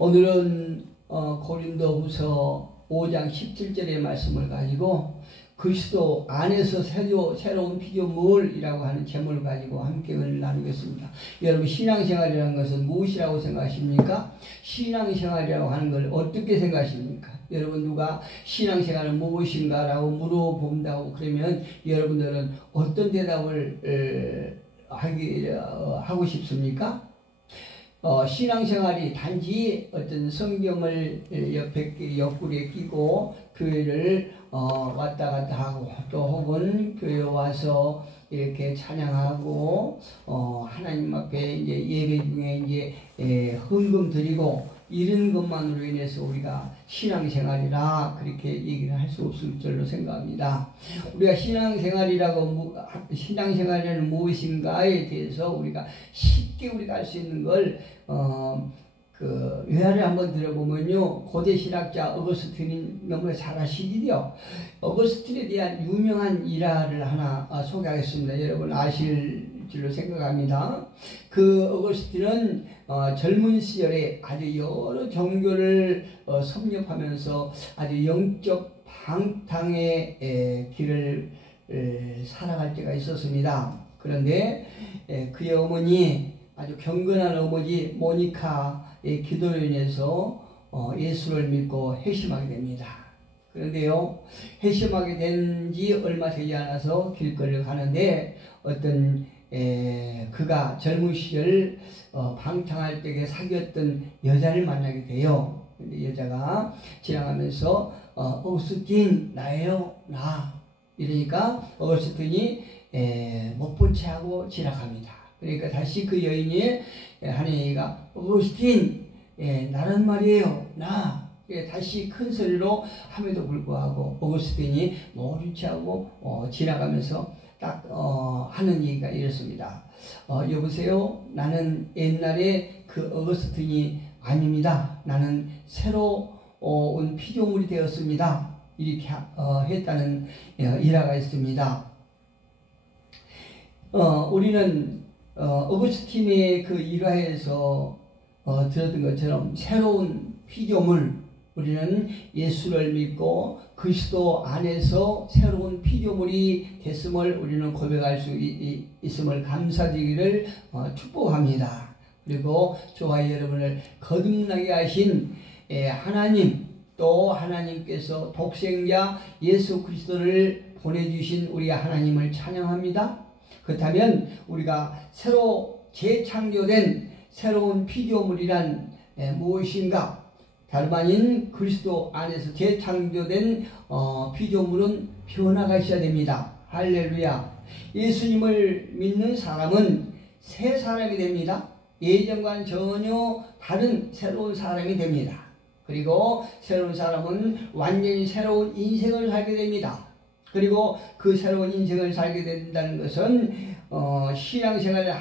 오늘은 고린도후서 5장 17절의 말씀을 가지고 그리스도 안에서 새로운 피조물이라고 하는 제목을 가지고 함께 은혜를 나누겠습니다. 여러분, 신앙생활이라는 것은 무엇이라고 생각하십니까? 신앙생활이라고 하는 걸 어떻게 생각하십니까? 여러분, 누가 신앙생활은 무엇인가 라고 물어본다고 그러면 여러분들은 어떤 대답을 하고 싶습니까? 신앙생활이 단지 어떤 성경을 옆구리에 끼고 교회를 왔다 갔다 하고 또 혹은 교회에 와서 이렇게 찬양하고 하나님 앞에 이제 예배 중에 이제 헌금 드리고 이런 것만으로 인해서 우리가 신앙생활이라 그렇게 얘기를 할 수 없을 줄로 생각합니다. 우리가 신앙생활이라는 무엇인가에 대해서 우리가 쉽게 우리가 알 수 있는 걸 외화를 한번 들어보면요, 고대 신학자 어거스틴이 너무 잘 아시지요. 어거스틴에 대한 유명한 일화를 하나 소개하겠습니다. 여러분 아실 줄로 생각합니다. 그 어거스틴은 젊은 시절에 아주 여러 종교를 섭렵하면서 아주 영적 방탕의 길을 살아갈 때가 있었습니다. 그런데 그의 어머니, 아주 경건한 어머니 모니카의 기도로 인해서 예수를 믿고 회심하게 됩니다. 그런데요, 회심하게 된 지 얼마 되지 않아서 길거리를 가는데 어떤 그가 젊은 시절 방탕할 때에 사귀었던 여자를 만나게 돼요. 근데 여자가 지나가면서 어거스틴 나예요, 나. 이러니까 어거스틴이 못 본 채 하고 지나갑니다. 그러니까 다시 그 여인이 하나님이가 어거스틴 나란 말이에요, 나. 다시 큰 소리로 함에도 불구하고 어거스틴이 모른 채 하고 지나가면서 딱 하는 얘기가 이렇습니다. 여보세요, 나는 옛날에 그 어거스틴이 아닙니다. 나는 새로 온 피조물이 되었습니다. 이렇게 했다는 일화가 있습니다. 우리는 어거스틴의 그 일화에서 들었던 것처럼 새로운 피조물, 우리는 예수를 믿고 그리스도 안에서 새로운 피조물이 됐음을 우리는 고백할 수 있음을 감사드리기를 축복합니다. 그리고 저와 여러분을 거듭나게 하신 하나님, 또 하나님께서 독생자 예수 그리스도를 보내주신 우리 하나님을 찬양합니다. 그렇다면 우리가 새로 재창조된 새로운 피조물이란 무엇인가? 다름 아닌 그리스도 안에서 재창조된 피조물은 변화가 있어야 됩니다. 할렐루야. 예수님을 믿는 사람은 새 사람이 됩니다. 예전과는 전혀 다른 새로운 사람이 됩니다. 그리고 새로운 사람은 완전히 새로운 인생을 살게 됩니다. 그리고 그 새로운 인생을 살게 된다는 것은 신앙생활을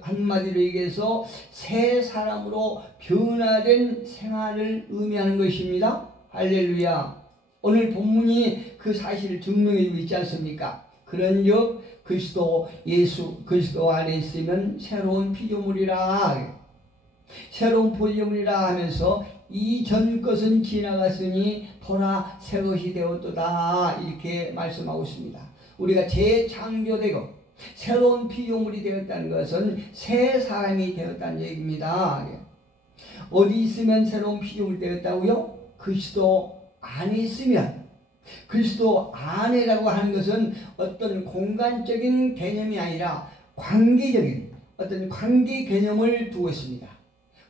한마디로 얘기해서 새 사람으로 변화된 생활을 의미하는 것입니다. 할렐루야. 오늘 본문이 그 사실을 증명해주고 있지 않습니까? 그런즉 그리스도 예수 그리스도 안에 있으면 새로운 피조물이라, 새로운 피조물이라 하면서 이전 것은 지나갔으니 보라 새 것이 되었도다, 이렇게 말씀하고 있습니다. 우리가 재창조되고 새로운 피조물이 되었다는 것은 새 사람이 되었다는 얘기입니다. 어디 있으면 새로운 피조물이 되었다고요? 그리스도 안에 있으면. 그리스도 안에라고 하는 것은 어떤 공간적인 개념이 아니라 관계적인 어떤 관계 개념을 두고 있습니다.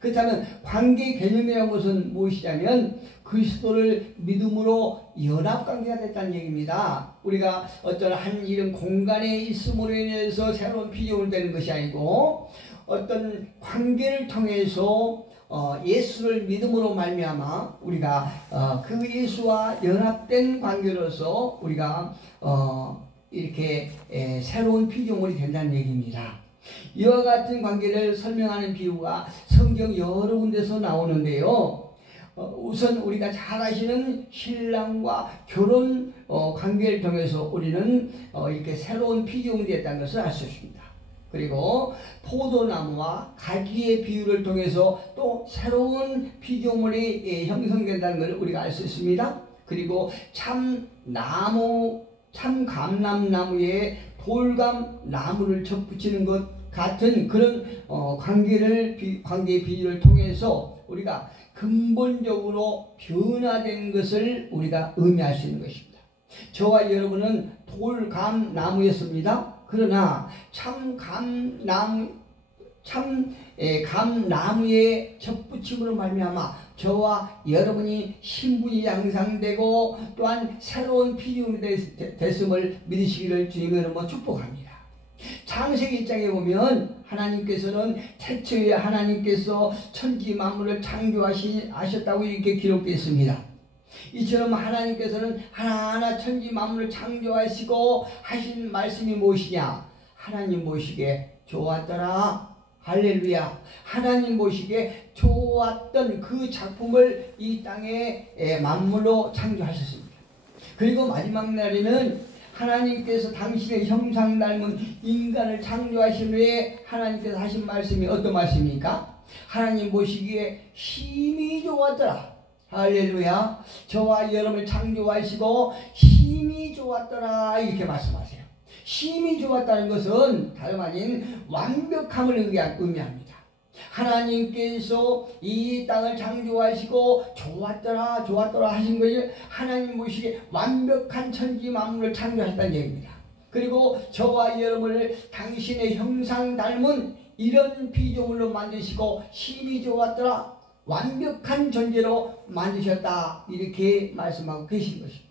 그렇다면 관계 개념이라는 것은 무엇이냐면 그리스도를 믿음으로 연합관계가 됐다는 얘기입니다. 우리가 어떤 한 이런 공간에 있음으로 인해서 새로운 피조물이 되는 것이 아니고 어떤 관계를 통해서 예수를 믿음으로 말미암아 우리가 그 예수와 연합된 관계로서 우리가 이렇게 새로운 피조물이 된다는 얘기입니다. 이와 같은 관계를 설명하는 비유가 성경 여러 군데서 나오는데요. 우선 우리가 잘 아시는 신랑과 결혼 관계를 통해서 우리는 이렇게 새로운 피조물이 됐다는 것을 알 수 있습니다. 그리고 포도나무와 가지의 비유를 통해서 또 새로운 피조물이 형성된다는 것을 우리가 알 수 있습니다. 그리고 참 감람나무에 돌감나무를 접붙이는 것 같은 그런 관계의 비유를 통해서 우리가 근본적으로 변화된 것을 우리가 의미할 수 있는 것입니다. 저와 여러분은 돌감나무였습니다. 그러나 감나무의 접붙임으로 말미암아 저와 여러분이 신분이 양상되고 또한 새로운 피조물이 됐음을 믿으시기를 주님의 이름으로 축복합니다. 창세기 1장에 보면 하나님께서는 태초에 하나님께서 천지 만물을 창조하셨다고 이렇게 기록되어 있습니다. 이처럼 하나님께서는 하나하나 천지 만물을 창조하시고 하신 말씀이 무엇이냐? 하나님 보시기에 좋았더라. 할렐루야. 하나님 보시기에 좋았던 그 작품을 이 땅에 만물로 창조하셨습니다. 그리고 마지막 날에는 하나님께서 당신의 형상 닮은 인간을 창조하신 후에 하나님께서 하신 말씀이 어떤 말씀입니까? 하나님 보시기에 심히 좋았더라. 할렐루야. 저와 여러분을 창조하시고 심히 좋았더라 이렇게 말씀하세요. 심히 좋았다는 것은 다름 아닌 완벽함을 의미합니다. 하나님께서 이 땅을 창조하시고 좋았더라 하신 것이 하나님 보시기에 완벽한 천지 만물을 창조하셨다는 얘기입니다. 그리고 저와 여러분을 당신의 형상 닮은 이런 피조물로 만드시고 심히 좋았더라, 완벽한 존재로 만드셨다 이렇게 말씀하고 계신 것입니다.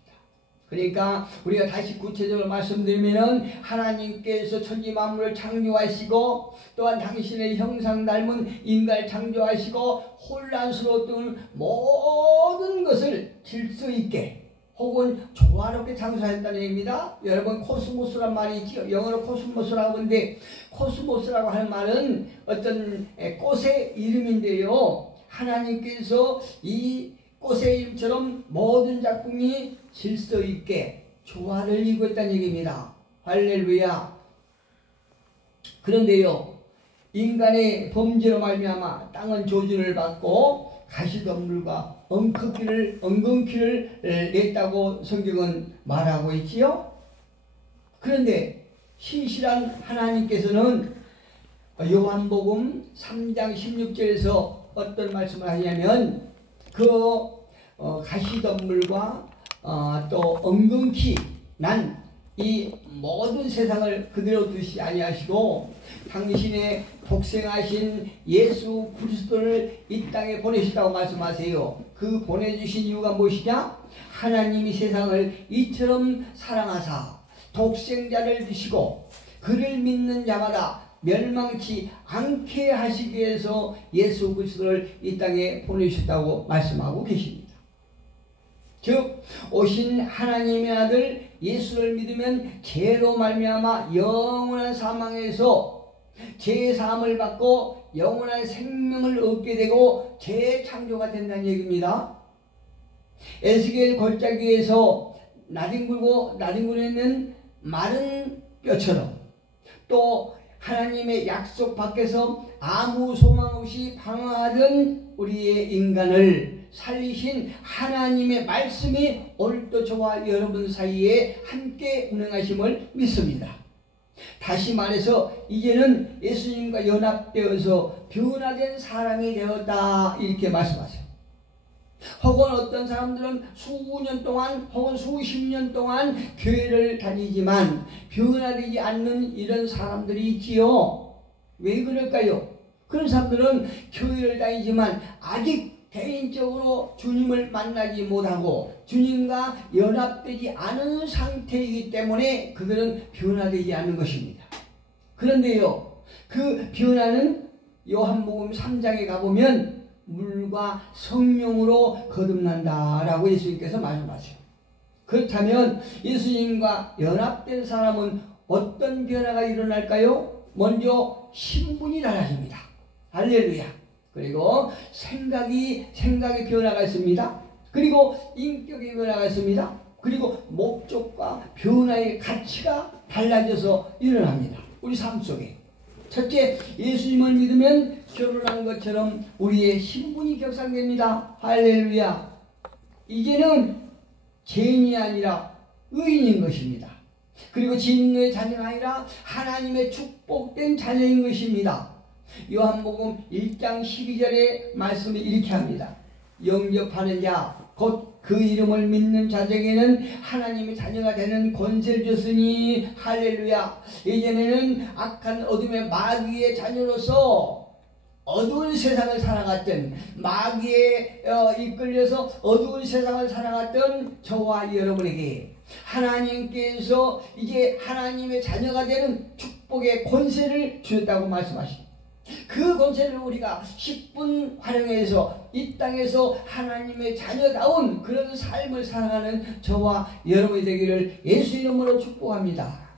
그러니까 우리가 다시 구체적으로 말씀드리면 하나님께서 천지 만물을 창조하시고 또한 당신의 형상 닮은 인간을 창조하시고 혼란스러웠던 모든 것을 질서 있게 혹은 조화롭게 창조하셨다는 얘기입니다. 여러분 코스모스란 말이 있죠. 영어로 코스모스라고 하는데 코스모스라고 하는 말은 어떤 꽃의 이름인데요. 하나님께서 이 꽃의 이름처럼 모든 작품이 질서 있게 조화를 이루고 있다는 얘기입니다. 할렐루야. 그런데요, 인간의 범죄로 말미암아 땅은 조준을 받고 가시덤불과 엉겅퀴를 냈다고 성경은 말하고 있지요. 그런데 신실한 하나님께서는 요한복음 3장 16절에서 어떤 말씀을 하냐면 가시덤불과 또 엉겅퀴 난 이 모든 세상을 그대로 두시지 아니하시고 당신의 독생하신 예수 그리스도를 이 땅에 보내셨다고 말씀하세요. 그 보내주신 이유가 무엇이냐? 하나님이 세상을 이처럼 사랑하사 독생자를 주시고 그를 믿는 자마다 멸망치 않게 하시기 위해서 예수 그리스도를 이 땅에 보내주셨다고 말씀하고 계십니다. 즉 오신 하나님의 아들 예수를 믿으면 죄로 말미암아 영원한 사망에서 죄사함을 받고 영원한 생명을 얻게 되고 재창조가 된다는 얘기입니다. 에스겔 골짜기에서 나뒹굴에 있는 마른 뼈처럼 또 하나님의 약속 밖에서 아무 소망 없이 방황하던 우리의 인간을 살리신 하나님의 말씀이 오늘도 저와 여러분 사이에 함께 운행하심을 믿습니다. 다시 말해서 이제는 예수님과 연합되어서 변화된 사람이 되었다 이렇게 말씀하세요. 혹은 어떤 사람들은 수년 동안 혹은 수십 년 동안 교회를 다니지만 변화되지 않는 이런 사람들이 있지요. 왜 그럴까요? 그런 사람들은 교회를 다니지만 아직 개인적으로 주님을 만나지 못하고 주님과 연합되지 않은 상태이기 때문에 그들은 변화되지 않는 것입니다. 그런데요, 그 변화는 요한복음 3장에 가보면 물과 성령으로 거듭난다라고 예수님께서 말씀하세요. 그렇다면 예수님과 연합된 사람은 어떤 변화가 일어날까요? 먼저 신분이 달라집니다. 할렐루야. 그리고 생각의 변화가 있습니다. 그리고 인격의 변화가 있습니다. 그리고 목적과 변화의 가치가 달라져서 일어납니다. 우리 삶 속에. 첫째, 예수님을 믿으면 결혼한 것처럼 우리의 신분이 격상됩니다. 할렐루야. 이제는 죄인이 아니라 의인인 것입니다. 그리고 진노의 자녀가 아니라 하나님의 축복된 자녀인 것입니다. 요한복음 1장 12절의 말씀을 이렇게 합니다. 영접하는 자, 곧 그 이름을 믿는 자에게는 하나님의 자녀가 되는 권세를 줬으니 할렐루야. 이전에는 악한 어둠의 마귀의 자녀로서 어두운 세상을 살아갔던, 마귀에 이끌려서 어두운 세상을 살아갔던 저와 여러분에게 하나님께서 이제 하나님의 자녀가 되는 축복의 권세를 주셨다고 말씀하십니다. 그 권세를 우리가 10분 활용해서 이 땅에서 하나님의 자녀다운 그런 삶을 살아가는 저와 여러분이 되기를 예수 이름으로 축복합니다.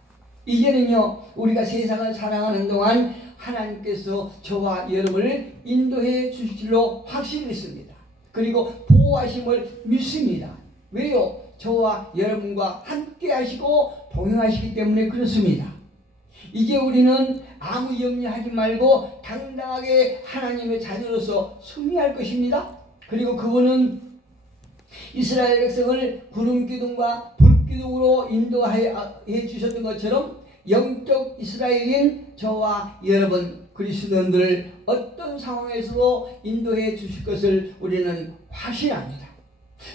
이제는요, 우리가 세상을 살아가는 동안 하나님께서 저와 여러분을 인도해 주실 줄로 확신했습니다. 그리고 보호하심을 믿습니다. 왜요? 저와 여러분과 함께 하시고 동행하시기 때문에 그렇습니다. 이제 우리는 아무 염려하지 말고 당당하게 하나님의 자녀로서 승리할 것입니다. 그리고 그분은 이스라엘 백성을 구름기둥과 불기둥으로 인도해 주셨던 것처럼 영적 이스라엘인 저와 여러분 그리스도인들을 어떤 상황에서도 인도해 주실 것을 우리는 확신합니다.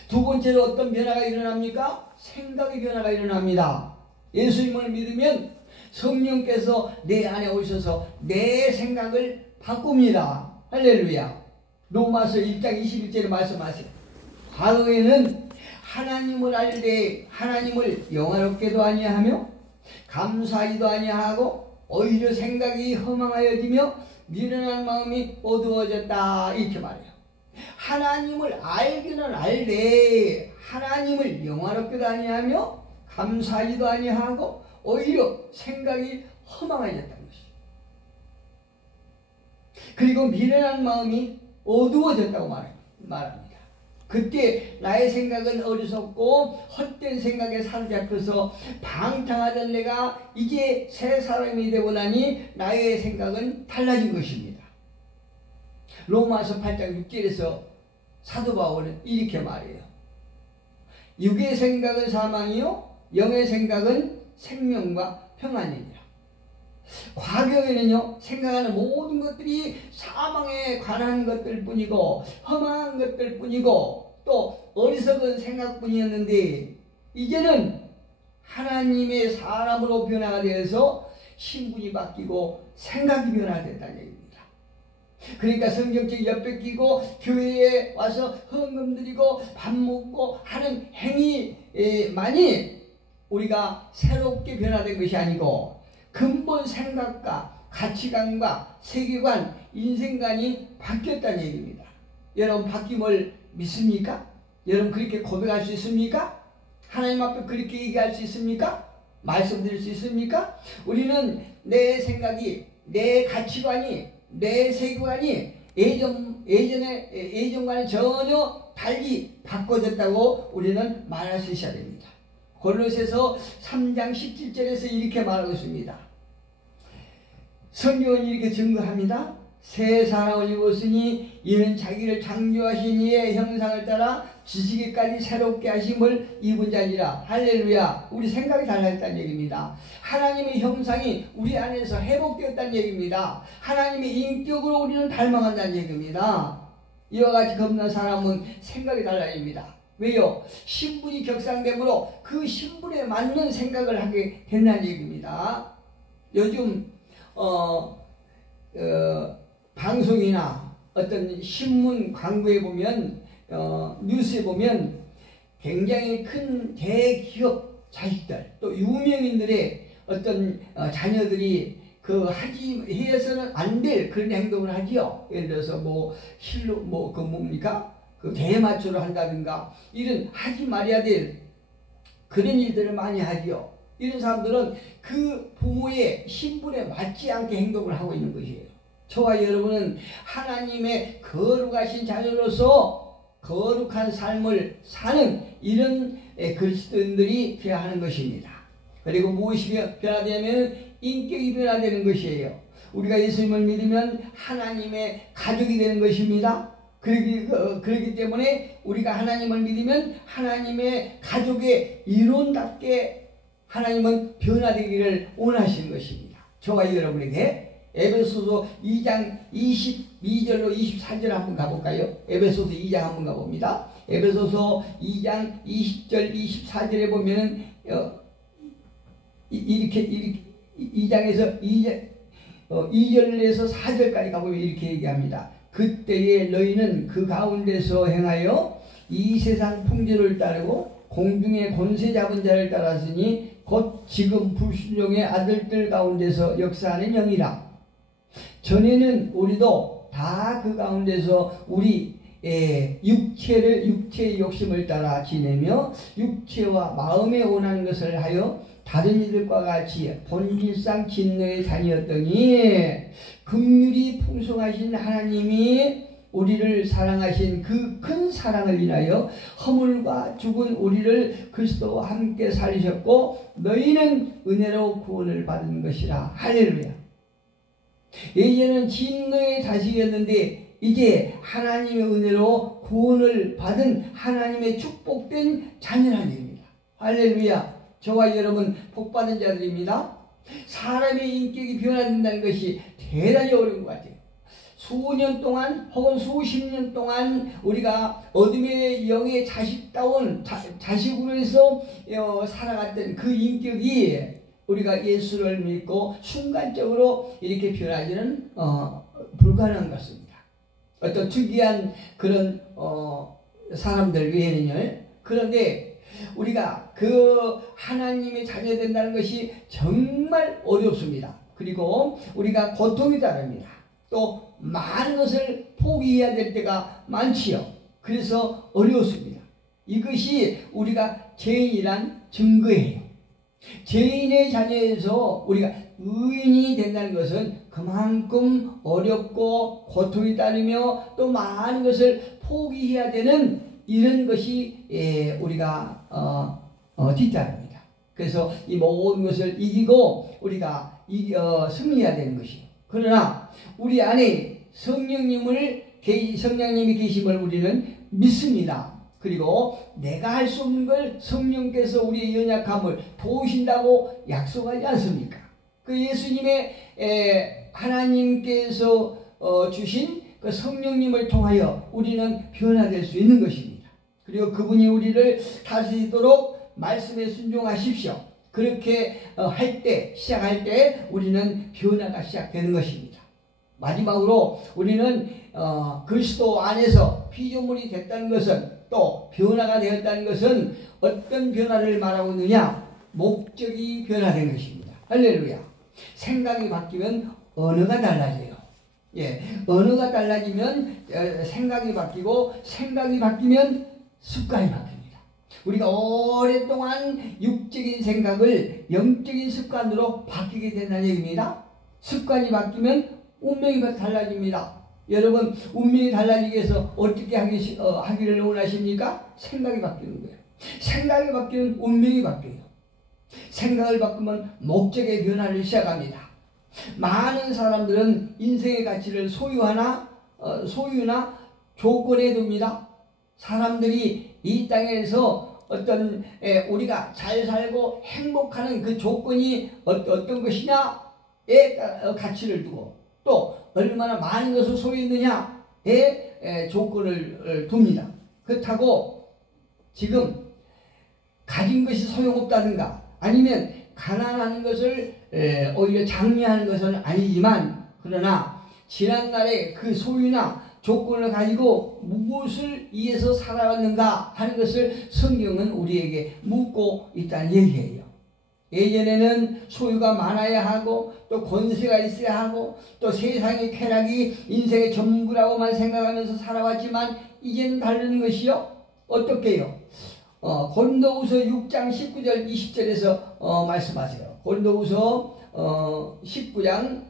두 번째로 어떤 변화가 일어납니까? 생각의 변화가 일어납니다. 예수님을 믿으면 성령께서 내 안에 오셔서 내 생각을 바꿉니다. 할렐루야. 로마서 1장 21절에 말씀하세요. 과거에는 하나님을 알되 하나님을 영화롭게도 아니하며 감사하지도 아니하고 오히려 생각이 허망하여지며 미련한 마음이 어두워졌다, 이렇게 말해요. 하나님을 알기는 알되 하나님을 영화롭게도 아니하며 감사하지도 아니하고 오히려 생각이 허망해졌다는 것이죠. 그리고 미련한 마음이 어두워졌다고 말합니다. 그때 나의 생각은 어리석고 헛된 생각에 사로잡혀서 방탕하던 내가 이제 새 사람이 되고 나니 나의 생각은 달라진 것입니다. 로마서 8장 6절에서 사도 바울은 이렇게 말해요. 육의 생각은 사망이요 영의 생각은 생명과 평안이니라. 과거에는요, 생각하는 모든 것들이 사망에 관한 것들 뿐이고 험한 것들 뿐이고 또 어리석은 생각뿐이었는데 이제는 하나님의 사람으로 변화가 되어서 신분이 바뀌고 생각이 변화됐다는 얘기입니다. 그러니까 성경책 옆에 끼고 교회에 와서 헌금 드리고 밥 먹고 하는 행위만이 우리가 새롭게 변화된 것이 아니고 근본 생각과 가치관과 세계관, 인생관이 바뀌었다는 얘기입니다. 여러분 바뀜을 믿습니까? 여러분 그렇게 고백할 수 있습니까? 하나님 앞에 그렇게 얘기할 수 있습니까? 말씀드릴 수 있습니까? 우리는 내 생각이, 내 가치관이, 내 세계관이 예전과는 전혀 달리 바꿔졌다고 우리는 말할 수 있어야 됩니다. 골로새서 3장 17절에서 이렇게 말하고 있습니다. 성경은 이렇게 증거합니다. 새 사람을 입었으니 이는 자기를 창조하신 이의 형상을 따라 지식에까지 새롭게 하심을 입은 자니라. 할렐루야. 우리 생각이 달라졌다는 얘기입니다. 하나님의 형상이 우리 안에서 회복되었다는 얘기입니다. 하나님의 인격으로 우리는 닮아간다는 얘기입니다. 이와 같이 겁난 사람은 생각이 달라집니다. 왜요? 신분이 격상되므로 그 신분에 맞는 생각을 하게 된다는 얘기입니다. 요즘 방송이나 어떤 신문 광고에 보면 뉴스에 보면 굉장히 큰 대기업 자식들 또 유명인들의 어떤 자녀들이 해서는 안 될 그런 행동을 하지요. 예를 들어서 뭡니까? 대마초를 한다든가 이런 하지 말아야 될 그런 일들을 많이 하지요. 이런 사람들은 그 부모의 신분에 맞지 않게 행동을 하고 있는 것이에요. 저와 여러분은 하나님의 거룩하신 자녀로서 거룩한 삶을 사는 이런 그리스도인들이 되어야 하는 것입니다. 그리고 무엇이 변화되면 인격이 변화되는 것이에요. 우리가 예수님을 믿으면 하나님의 가족이 되는 것입니다. 그렇기 때문에 우리가 하나님을 믿으면 하나님의 가족의 이론답게 하나님은 변화되기를 원하시는 것입니다. 저와 여러분에게 에베소서 2장 22절로 24절 한번 가볼까요? 에베소서 2장 한번 가봅니다. 에베소서 2장 20절 24절에 보면은 이렇게 2장에서 2절에서 4절까지 가보면 이렇게 얘기합니다. 그때에 너희는 그 가운데서 행하여 이 세상 풍조를 따르고 공중의 권세 잡은 자를 따랐으니 곧 지금 불순종의 아들들 가운데서 역사하는 영이라. 전에는 우리도 다 그 가운데서 우리 육체의 욕심을 따라 지내며 육체와 마음에 원하는 것을 하여 다른 이들과 같이 본질상 진노의 자녀였더니 긍휼이 풍성하신 하나님이 우리를 사랑하신 그 큰 사랑을 인하여 허물과 죽은 우리를 그리스도와 함께 살리셨고 너희는 은혜로 구원을 받은 것이라. 할렐루야. 예전에는 진노의 자식이었는데 이제 하나님의 은혜로 구원을 받은 하나님의 축복된 자녀라는 얘기입니다. 할렐루야. 저와 여러분 복받은 자들입니다. 사람의 인격이 변화된다는 것이 대단히 어려운 것 같아요. 수년 동안 혹은 수십 년 동안 우리가 어둠의 영의 자식으로 해서 살아갔던 그 인격이 우리가 예수를 믿고 순간적으로 이렇게 변하지는 불가능한 것입니다. 어떤 특이한 그런 사람들 외에는요. 그런데 우리가 그 하나님의 자녀 된다는 것이 정말 어렵습니다. 그리고 우리가 고통이 따릅니다. 또 많은 것을 포기해야 될 때가 많지요. 그래서 어려웠습니다. 이것이 우리가 죄인이란 증거예요. 죄인의 자녀에서 우리가 의인이 된다는 것은 그만큼 어렵고 고통이 따르며 또 많은 것을 포기해야 되는 이런 것이 우리가 뒷자리입니다. 그래서 이 모든 것을 이기고 우리가 승리해야 되는 것이에요. 그러나 우리 안에 성령님이 계심을 우리는 믿습니다. 그리고 내가 할 수 없는 걸 성령께서 우리의 연약함을 도우신다고 약속하지 않습니까? 그 예수님의 하나님께서 주신 그 성령님을 통하여 우리는 변화될 수 있는 것입니다. 그리고 그분이 우리를 다스리도록 말씀에 순종하십시오. 그렇게 시작할 때 우리는 변화가 시작되는 것입니다. 마지막으로 우리는 그리스도 안에서 피조물이 됐다는 것은 또 변화가 되었다는 것은 어떤 변화를 말하고 있느냐? 목적이 변화된 것입니다. 할렐루야. 생각이 바뀌면 언어가 달라져요. 언어가 달라지면 생각이 바뀌고 생각이 바뀌면 습관이 바뀝니다. 우리가 오랫동안 육적인 생각을 영적인 습관으로 바뀌게 된다는 얘기입니다. 습관이 바뀌면 운명이 달라집니다. 여러분 운명이 달라지기 위해서 어떻게 하기를 원하십니까? 생각이 바뀌는 거예요. 생각이 바뀌면 운명이 바뀌어요. 생각을 바꾸면 목적의 변화를 시작합니다. 많은 사람들은 인생의 가치를 소유나 조건에 둡니다. 사람들이 이 땅에서 어떤 우리가 잘 살고 행복하는 그 조건이 어떤 것이냐에 가치를 두고 또 얼마나 많은 것을 소유했느냐에 조건을 둡니다. 그렇다고 지금 가진 것이 소용없다든가 아니면 가난한 것을 오히려 장려하는 것은 아니지만 그러나 지난날의 그 소유나 조건을 가지고 무엇을 위해서 살아왔는가 하는 것을 성경은 우리에게 묻고 있다는 얘기예요. 예전에는 소유가 많아야 하고 또 권세가 있어야 하고 또 세상의 쾌락이 인생의 전부라고만 생각하면서 살아왔지만 이제는 다른 것이요. 어떻게요? 고린도후서 6장 19절 20절에서 말씀하세요. 고린도후서 19장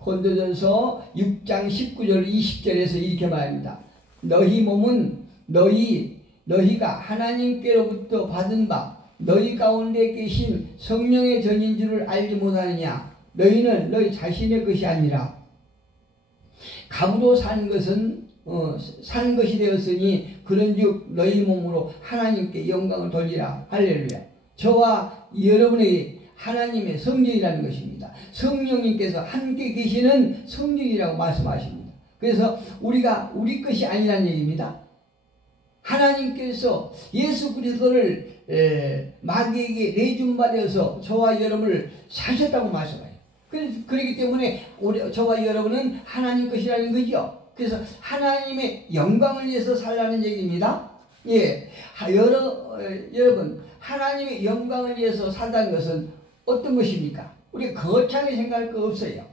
고린도전서 6장 19절 20절에서 이렇게 말합니다. 너희 몸은 너희가 하나님께로부터 받은 바 너희 가운데 계신 성령의 전인 줄을 알지 못하느냐? 너희는 너희 자신의 것이 아니라 값으로 산 것은 산 것이 되었으니 그런즉 너희 몸으로 하나님께 영광을 돌리라. 할렐루야. 저와 여러분에게 하나님의 성령이라는 것입니다. 성령님께서 함께 계시는 성령이라고 말씀하십니다. 그래서 우리가 우리 것이 아니라는 얘기입니다. 하나님께서 예수 그리스도를 마귀에게 내준 바 되어서 저와 여러분을 사셨다고 말씀해요. 그렇기 때문에 저와 여러분은 하나님 것이라는 거죠. 그래서 하나님의 영광을 위해서 살라는 얘기입니다. 예, 여러분 하나님의 영광을 위해서 산다는 것은 어떤 것입니까? 우리가 거창하게 생각할 거 없어요.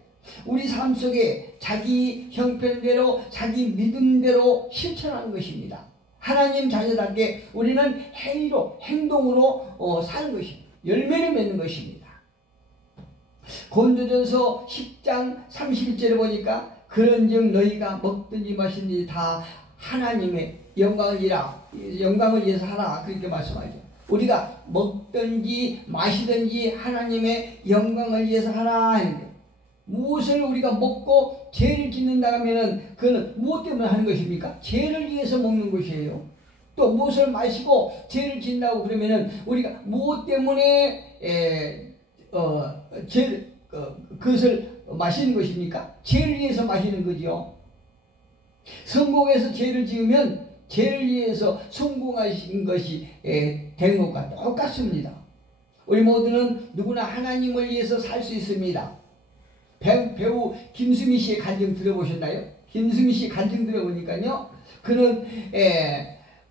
우리 삶 속에 자기 형편대로 자기 믿음대로 실천하는 것입니다. 하나님 자녀답게 우리는 행위로 행동으로 사는 것입니다. 열매를 맺는 것입니다. 고린도전서 10장 31절에 보니까 그런즉 너희가 먹든지 마시든지 다 하나님의 영광을 위해서 하라 그렇게 말씀하죠. 우리가 먹든지 마시든지 하나님의 영광을 위해서 하라 하는데 무엇을 우리가 먹고 죄를 짓는다 하면은 그거는 무엇 때문에 하는 것입니까? 죄를 위해서 먹는 것이에요. 또 무엇을 마시고 죄를 짓는다고 그러면은 우리가 무엇 때문에 그것을 마시는 것입니까? 죄를 위해서 마시는 거지요. 성공해서 죄를 지으면 죄를 위해서 성공하신 것이 된 것과 똑같습니다. 우리 모두는 누구나 하나님을 위해서 살 수 있습니다. 배우 김수미 씨의 간증 들어보셨나요? 김수미 씨 간증 들어보니까요. 그는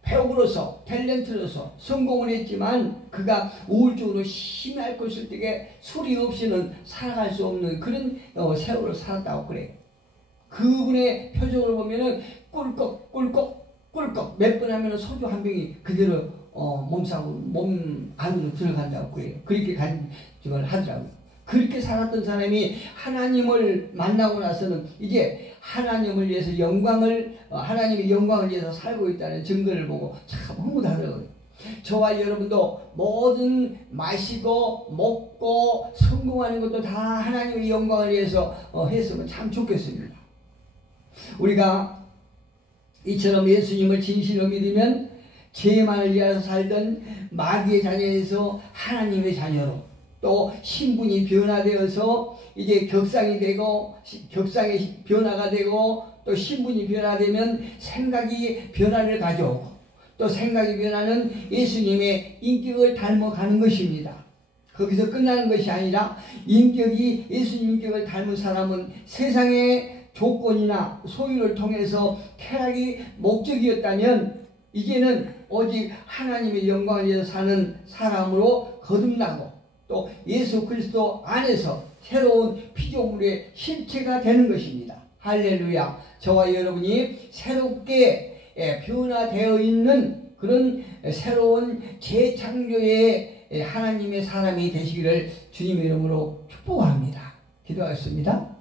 배우로서 탤런트로서 성공을 했지만 그가 우울증으로 심히 앓고 있을 때에 술이 없이는 살아갈 수 없는 그런 세월을 살았다고 그래요. 그분의 표정을 보면은 꿀꺽 몇 번 하면 소주 한 병이 그대로 몸 안으로 들어간다고 그래요. 그렇게 간증을 하더라고요. 그렇게 살았던 사람이 하나님을 만나고 나서는 이제 하나님을 위해서 하나님의 영광을 위해서 살고 있다는 증거를 보고 참 흥분하더라고요. 저와 여러분도 모든 마시고 먹고 성공하는 것도 다 하나님의 영광을 위해서 했으면 참 좋겠습니다. 우리가 이처럼 예수님을 진실로 믿으면 죄만을 위해서 살던 마귀의 자녀에서 하나님의 자녀로 또 신분이 변화되어서 이제 격상이 되고 격상의 변화가 되고 또 신분이 변화되면 생각이 변화를 가져오고 또 생각의 변화는 예수님의 인격을 닮아가는 것입니다. 거기서 끝나는 것이 아니라 인격이 예수님 인격을 닮은 사람은 세상의 조건이나 소유를 통해서 쾌락이 목적이었다면 이제는 오직 하나님의 영광을 위해서 사는 사람으로 거듭나고 또 예수 그리스도 안에서 새로운 피조물의 실체가 되는 것입니다. 할렐루야. 저와 여러분이 새롭게 변화되어 있는 그런 새로운 재창조의 하나님의 사람이 되시기를 주님의 이름으로 축복합니다. 기도하겠습니다.